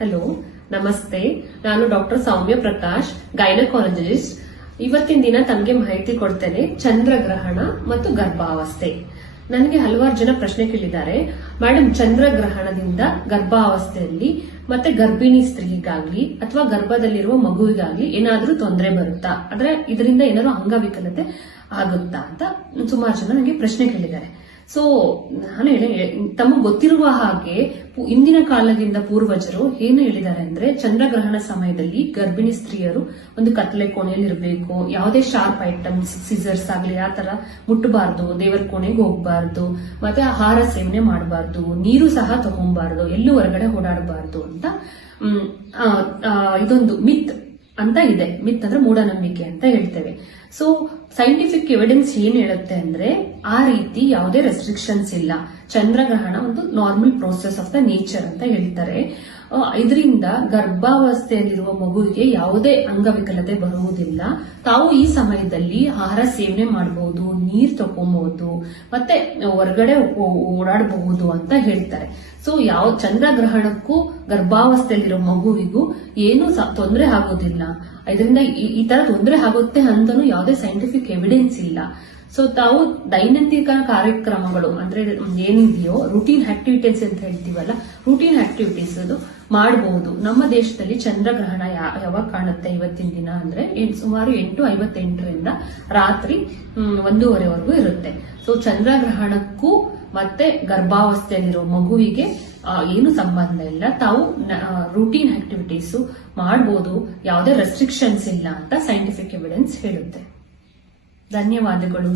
Hello, ನಮಸ್ತೆ. ನಾನು doctor ಸೌಮ್ಯ Prakash, gynaecologist. ಇವತ್ತಿನ ದಿನ ತಮಗೆ ಮಾಹಿತಿ ಕೊಡ್ತೇನೆ ಚಂದ್ರಗ್ರಹಣ ಮತ್ತು ಗರ್ಭಾವಸ್ಥೆ. ನನಗೆ ಹಲವಾರು ಜನ ಪ್ರಶ್ನೆ ಕೇಳಿದ್ದಾರೆ, ಮೇಡಮ್ ಚಂದ್ರಗ್ರಹಣದಿಂದ ಗರ್ಭಾವಸ್ಥೆಯಲ್ಲಿ ಮತ್ತೆ ಗರ್ಭಿಣಿ ಸ್ತ್ರೀಗಾಗ್ಲಿ ಅಥವಾ ಗರ್ಭದಲ್ಲಿರುವ ಮಗುವಿಗಾಗ್ಲಿ ಏನಾದ್ರೂ ತೊಂದರೆ ಬರುತ್ತಾ, ಅಂದ್ರೆ ಇದರಿಂದ ಏನಾದ್ರು ಅಂಗವಿಕಲತೆ ಆಗುತ್ತಾ ಅಂತ ಸುಮಾರು ಜನ ನನಗೆ ಪ್ರಶ್ನೆ ಕೇಳಿದ್ದಾರೆ. ಸೊ ನಾನು ತಮಗೆ ಗೊತ್ತಿರುವ ಹಾಗೆ ಇಂದಿನ ಕಾಲದಿಂದ ಪೂರ್ವಜರು ಏನು ಹೇಳಿದ್ದಾರೆ ಅಂದ್ರೆ, ಚಂದ್ರಗ್ರಹಣ ಸಮಯದಲ್ಲಿ ಗರ್ಭಿಣಿ ಸ್ತ್ರೀಯರು ಒಂದು ಕತ್ಲೆ ಕೋಣೆಯಲ್ಲಿ ಇರಬೇಕು, ಯಾವುದೇ ಶಾರ್ಪ್ ಐಟಮ್ಸ್, ಸಿಸರ್ಸ್ ಆಗ್ಲಿ ಆ ತರ ಮುಟ್ಟಬಾರ್ದು, ದೇವರ ಕೋಣೆಗೆ ಹೋಗ್ಬಾರ್ದು, ಮತ್ತೆ ಆಹಾರ ಸೇವನೆ ಮಾಡಬಾರ್ದು, ನೀರು ಸಹ ತಗೊಂಬಾರ್ದು, ಎಲ್ಲೂ ಹೊರಗಡೆ ಓಡಾಡಬಾರ್ದು ಅಂತ ಇದೊಂದು ಮಿತ್ ಅಂತ ಇದೆ. ಮಿತ್ ಅಂದ್ರೆ ಮೂಢನಂಬಿಕೆ ಅಂತ ಹೇಳ್ತೇವೆ. ಸೊ ಸೈಂಟಿಫಿಕ್ ಎವಿಡೆನ್ಸ್ ಏನ್ ಹೇಳುತ್ತೆ ಅಂದ್ರೆ, ಆ ರೀತಿ ಯಾವುದೇ ರೆಸ್ಟ್ರಿಕ್ಷನ್ಸ್ ಇಲ್ಲ. ಚಂದ್ರಗ್ರಹಣ ಒಂದು normal process of the nature ಅಂತ ಹೇಳ್ತಾರೆ. ಇದರಿಂದ ಗರ್ಭಾವಸ್ಥೆಯಲ್ಲಿರುವ ಮಗುವಿಗೆ ಯಾವುದೇ ಅಂಗವಿಕಲತೆ ಬರುವುದಿಲ್ಲ. ತಾವು ಈ ಸಮಯದಲ್ಲಿ ಆಹಾರ ಸೇವನೆ ಮಾಡಬಹುದು, ನೀರ್ ತಗೊಬಹುದು, ಮತ್ತೆ ಹೊರಗಡೆ ಓಡಾಡಬಹುದು ಅಂತ ಹೇಳ್ತಾರೆ. ಸೊ ಯಾವ ಚಂದ್ರಗ್ರಹಣಕ್ಕೂ ಗರ್ಭಾವಸ್ಥೆಯಲ್ಲಿರೋ ಮಗುವಿಗೂ ಏನು ತೊಂದರೆ ಆಗೋದಿಲ್ಲ. ಇದರಿಂದ ಈ ತರ ತೊಂದರೆ ಆಗುತ್ತೆ ಅಂತಾನು ಯಾವುದೇ ಸೈಂಟಿಫಿಕ್ ಎವಿಡೆನ್ಸ್ ಇಲ್ಲ. ಸೊ ತಾವು ದೈನಂದಿನ ಕಾರ್ಯಕ್ರಮಗಳು ಅಂದ್ರೆ ಏನಿದೆಯೋ ರೂಟೀನ್ ಆಕ್ಟಿವಿಟೀಸ್ ಅಂತ ಹೇಳ್ತೀವಲ್ಲ, ರೂಟೀನ್ ಆಕ್ಟಿವಿಟೀಸ್ ಅದು ಮಾಡಬಹುದು. ನಮ್ಮ ದೇಶದಲ್ಲಿ ಚಂದ್ರಗ್ರಹಣ ಯಾವಾಗ ಕಾಣುತ್ತೆ ಇವತ್ತಿನ ದಿನ ಅಂದ್ರೆ ಸುಮಾರು 8:58 ರಾತ್ರಿ 1:30 ಇರುತ್ತೆ. ಸೊ ಚಂದ್ರಗ್ರಹಣಕ್ಕೂ ಮತ್ತೆ ಗರ್ಭಾವಸ್ಥೆಯಲ್ಲಿರೋ ಮಗುವಿಗೆ ಏನು ಸಂಬಂಧ ಇಲ್ಲ. ತಾವು ರೂಟೀನ್ ಆಕ್ಟಿವಿಟೀಸ್ ಮಾಡಬಹುದು, ಯಾವುದೇ ರೆಸ್ಟ್ರಿಕ್ಷನ್ಸ್ ಇಲ್ಲ ಅಂತ ಸೈಂಟಿಫಿಕ್ ಎವಿಡೆನ್ಸ್ ಹೇಳುತ್ತೆ. ಧನ್ಯವಾದಗಳು.